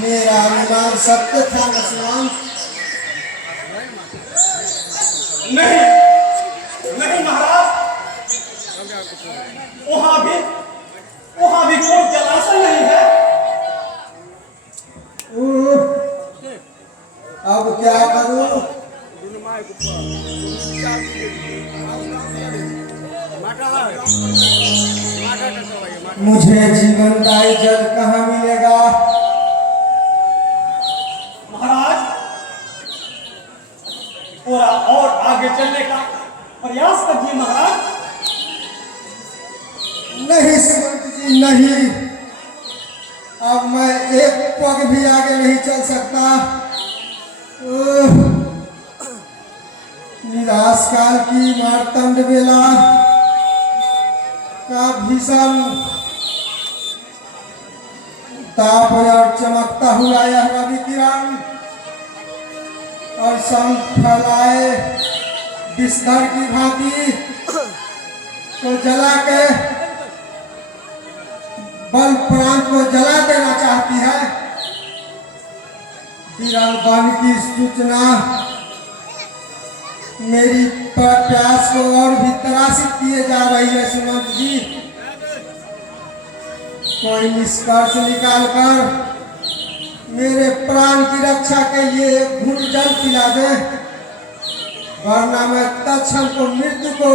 मेरा अनुमान सत्य था मुसलमान। नहीं नहीं महाराज, वहां भी कोई जलाशय नहीं है। अब क्या करूं? मुझे जीवनदायी जल कहाँ मिलेगा? महाराज, थोड़ा और आगे चलने का प्रयास कीजिए महाराज। नहीं सुमंत जी, नहीं। अब मैं एक पग भी आगे नहीं चल सकता। निराश काल की मारतंड बेला का भीषण ताप और चमकता हुआ यह रवि किरण और संग फैलाए बिस्तर की भांति को जला के बल प्रांत को जला देना चाहती है। विरल बन की सूचना मेरी प्यास को और भी त्रासित किए जा रही है। सुमंत जी, कोई निष्कर्ष निकालकर मेरे प्राण की रक्षा के लिए एक घूंट जल पिला दे, वरना मैं तत्क्षण को मृत्यु को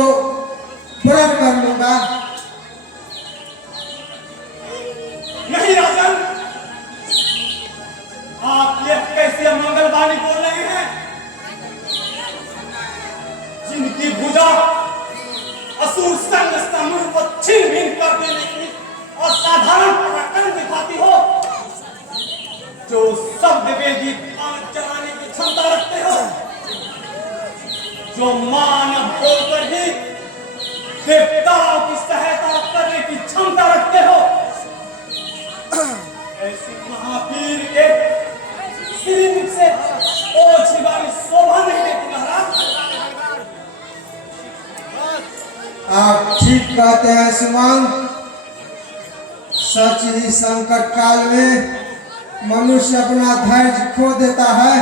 वरण कर लूंगा। नहीं राजन, आप ये कैसे मंगलवाणी बोल रहे हैं? जिनकी भुजा असुर संग समूह को छिन भिन कर देने की असाधारण पराक्रम दिखाती हो, जो शब्द वेदी चलाने की क्षमता रखते हो, जो मानव होकर ही देवताओं की सहायता करने की क्षमता रखते हो, ऐसी महावीर के श्रीमुख से ओछी वाली शोभा नहीं देती महाराज। आप ठीक कहते हैं सुमन। सच ही संकट काल में मनुष्य अपना धैर्य खो देता है।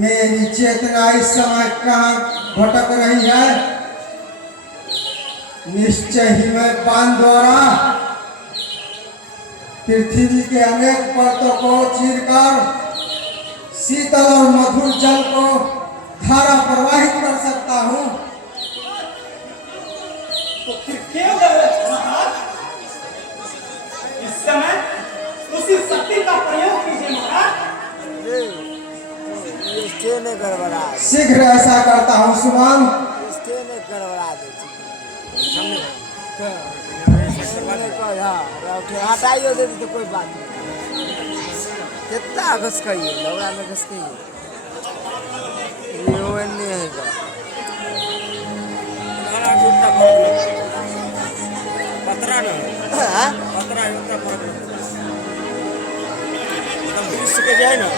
मेरी चेतना इस समय कहाँ भटक रही है? निश्चय ही मैं बाण द्वारा पृथ्वी के अनेक परतों को चीरकर शीतल और मधुर जल को धारा प्रवाहित कर सकता हूँ। तो फिर क्यों महाराज इस समय उसी शक्ति का प्रयोग कीजिए महाराज। शीघ्र ऐसा करता हूँ सुमन। हटाइयो दे तो कोई बात नहीं। कितना घस खाइए लौड़ा में घस खाइए ये वो नहीं है का नाला टूटता पतरा ना हां पतरा इतना फर्क एकदम दृश्य के जाए ना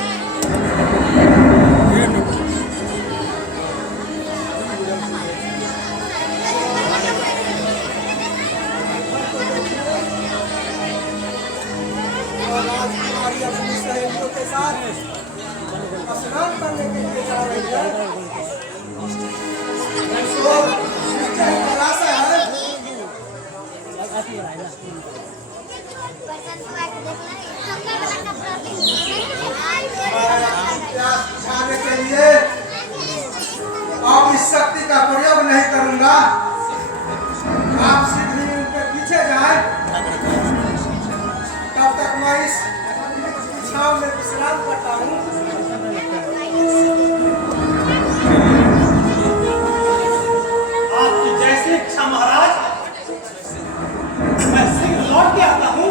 के साथ स्नान करने के लिए जा रही है। जाने के लिए अब इस शक्ति का प्रयोग नहीं करूंगा। आप सीधे उनके पीछे जाए, तब तक मैं इस छाव में विश्राम करता हूँ। आपकी जैसी इच्छा महाराज, मैं शीघ्र लौट के आता हूँ।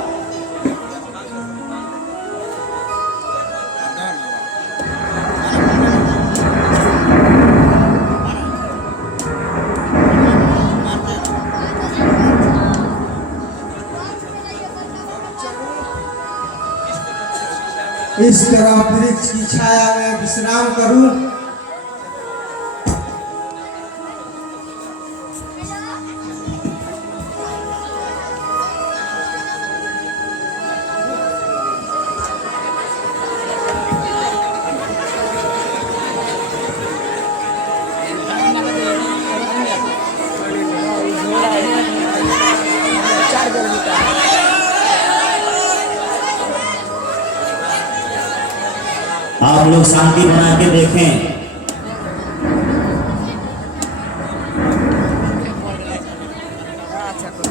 इस तरह वृक्ष की छाया में विश्राम करूं। आप लोग शांति बना के देखें। अच्छा कोई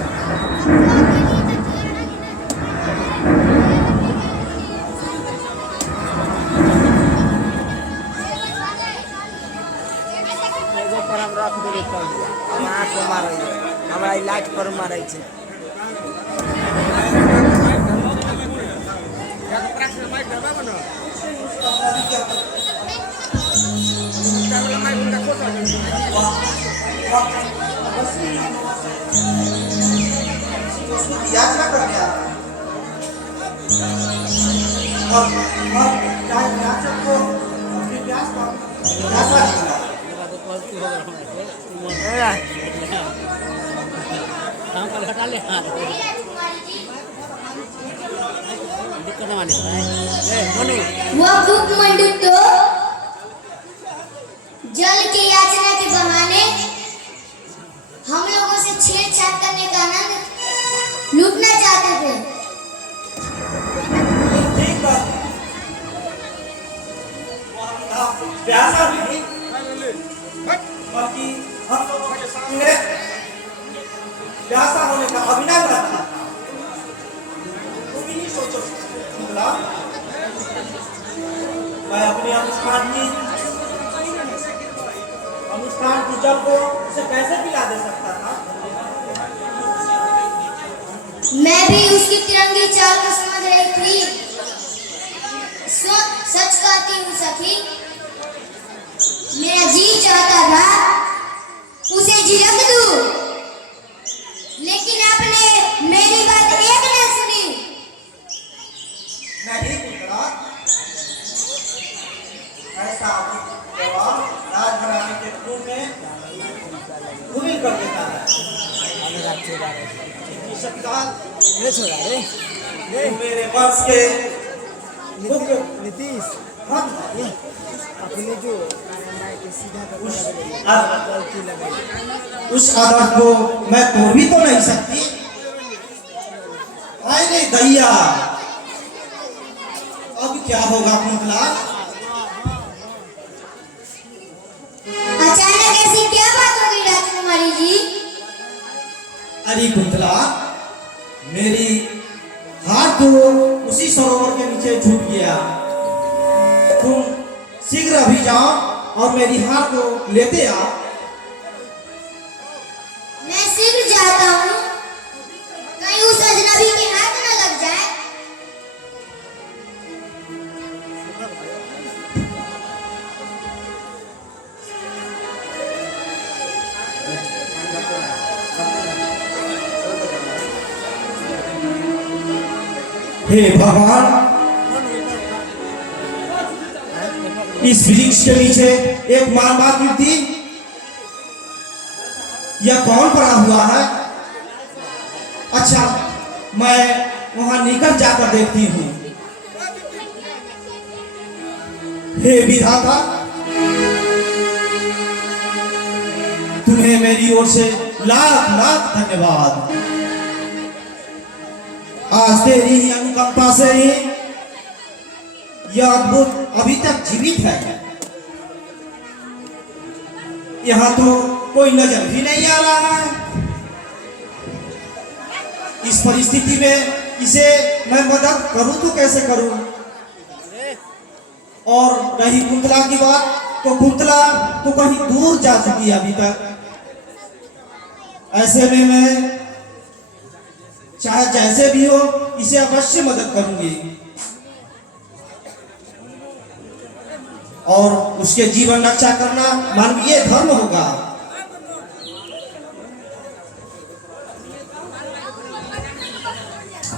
एगो पर हम रख देबै तब हम आँख मारै हमरा इलाज पर मारै छै यात्रा करने आ और चाहे यात्रा को अपने प्यास का यात्रा निकला वह भूख मंडूक तो जल के याचना के बहाने हम लोगों से छेड़छाड़ करने का आनंद लूटना चाहते थे। ठीक बात प्यासा नहीं बाकी हम लोगों के सामने प्यासा होने का अभिनव रखा तुम ही सोचो कुंतला मैं अपने अनुष्ठान की जल को उसे कैसे पिला दे सकता था। मैं भी उसकी तिरंगी चाल को समझ रही थी। सच कहती हूँ सखी, मेरा जी चाहता था उसे झिड़क दूं, लेकिन आपने मेरी बात एक न सुनी। नहीं कुंतला ऐसा जवाब राजघराने के रूप में भूमि कर देता है। इनकी शक्तियाँ ये छोड़ा रे तुम मेरे वंश के मुख्य नीतीश हम अपने जो के सीधा गलती लगे उस आदर्श को मैं तोड़ भी तो नहीं सकती। आए नहीं दैया अब क्या होगा कुंतला। अचानक ऐसी क्या बात हो गई राजकुमारी जी? अरे कुंतला मेरी हाथ तो उसी सरोवर के नीचे छूट गया। तुम शीघ्र अभी जाओ और मेरी हाथ को लेते आओ। मैं शीघ्र जाता हूँ, कहीं उस अजनबी के हाथ न लग जाए। हे भगवान इस वृक्ष के नीचे एक मानवा गिरती यह कौन पड़ा हुआ है। अच्छा मैं वहां निकट जाकर देखती हूँ। हे विधाता तुम्हें मेरी ओर से लाख लाख धन्यवाद। आज तेरी ही अनुकंपा से ही यह अद्भुत अभी तक जीवित है। यहाँ तो कोई नजर भी नहीं आ रहा है। इस परिस्थिति में इसे मैं मदद करूं तो कैसे करूं। और रही कुंतला की बात तो कुंतला तो कहीं दूर जा चुकी है अभी तक। ऐसे में मैं चाहे जैसे भी हो इसे अवश्य मदद करूंगी और उसके जीवन रक्षा करना मानवीय धर्म होगा।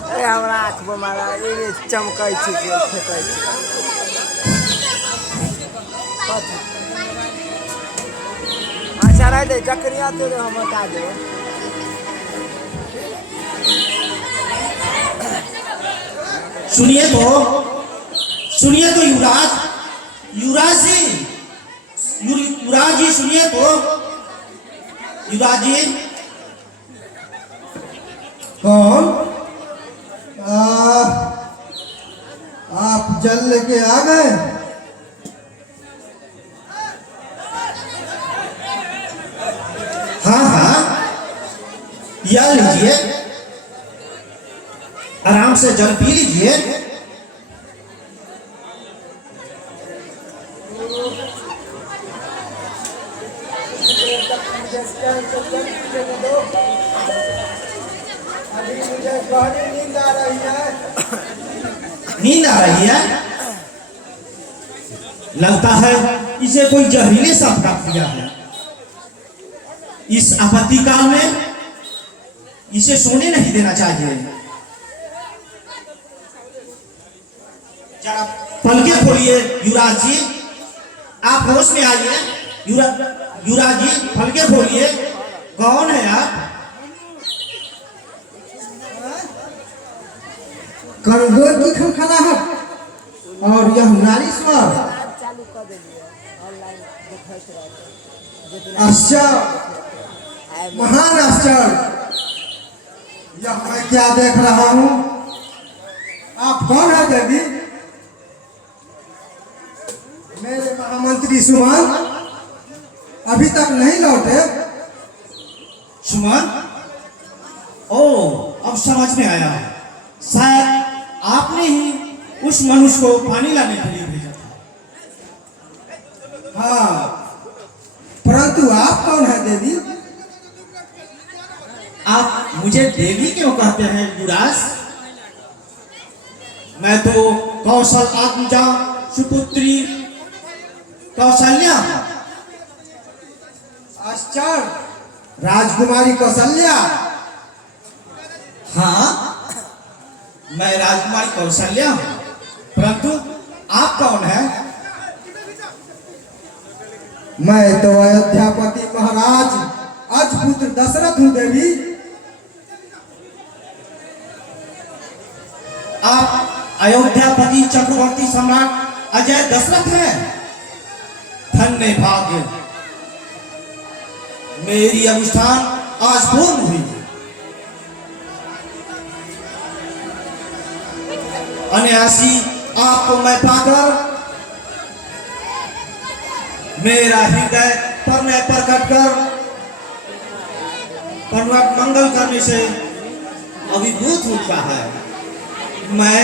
अरे हमरा आँख में मारा ये चमकै छै जे फेकै छै कथी अच्छा रह दे जकरिया तो हम बता देबो। सुनिए तो युवराज युवराज जी सुनिए तो युवराज जी। कौन आप जल लेके आ गए? हाँ हाँ, यह लीजिए, आराम से जल पी लीजिए। अभी मुझे गहरी नींद आ रही है। नींद आ रही है? लगता है इसे कोई जहरीले सांप काट दिया है। इस आपत्ति काल में इसे सोने नहीं देना चाहिए। जरा पलके खोलिए युवराज जी, आप होश में आइए। युवराज जी पलके खोलिए, कौन है आप? करोड़ों की खनखना है और यह नारीश्वर। चालू कर देलिए ऑनलाइन देखैत रहते जितना आश्चर्य, महान आश्चर्य। यह मैं क्या देख रहा हूँ? आप कौन है देवी? मेरे महामंत्री सुमन अभी तक नहीं लौटे। सुमन? ओ, अब समझ में आया। शायद आपने ही उस मनुष्य को पानी लाने के लिए भेजा था। हाँ, परंतु आप कौन है देवी? आप मुझे देवी क्यों कहते हैं युवराज? मैं तो कौशल आत्मजा सुपुत्री कौशल्या। आश्चर्य, राजकुमारी कौशल्या। हाँ, मैं राजकुमारी कौशल्या हूँ, परंतु आप कौन हैं? मैं तो अयोध्यापति महाराज अजपुत्र दशरथ हूँ देवी। आप अयोध्यापति चक्रवर्ती सम्राट अजय दशरथ हैं? धन्य भाग्य, मेरी अनुष्ठान आज पूर्ण हुई। अनायासी आपको मैं पाकर मेरा हृदय परने पर कटकर परवट मंगल करने से अभिभूत होता है। मैं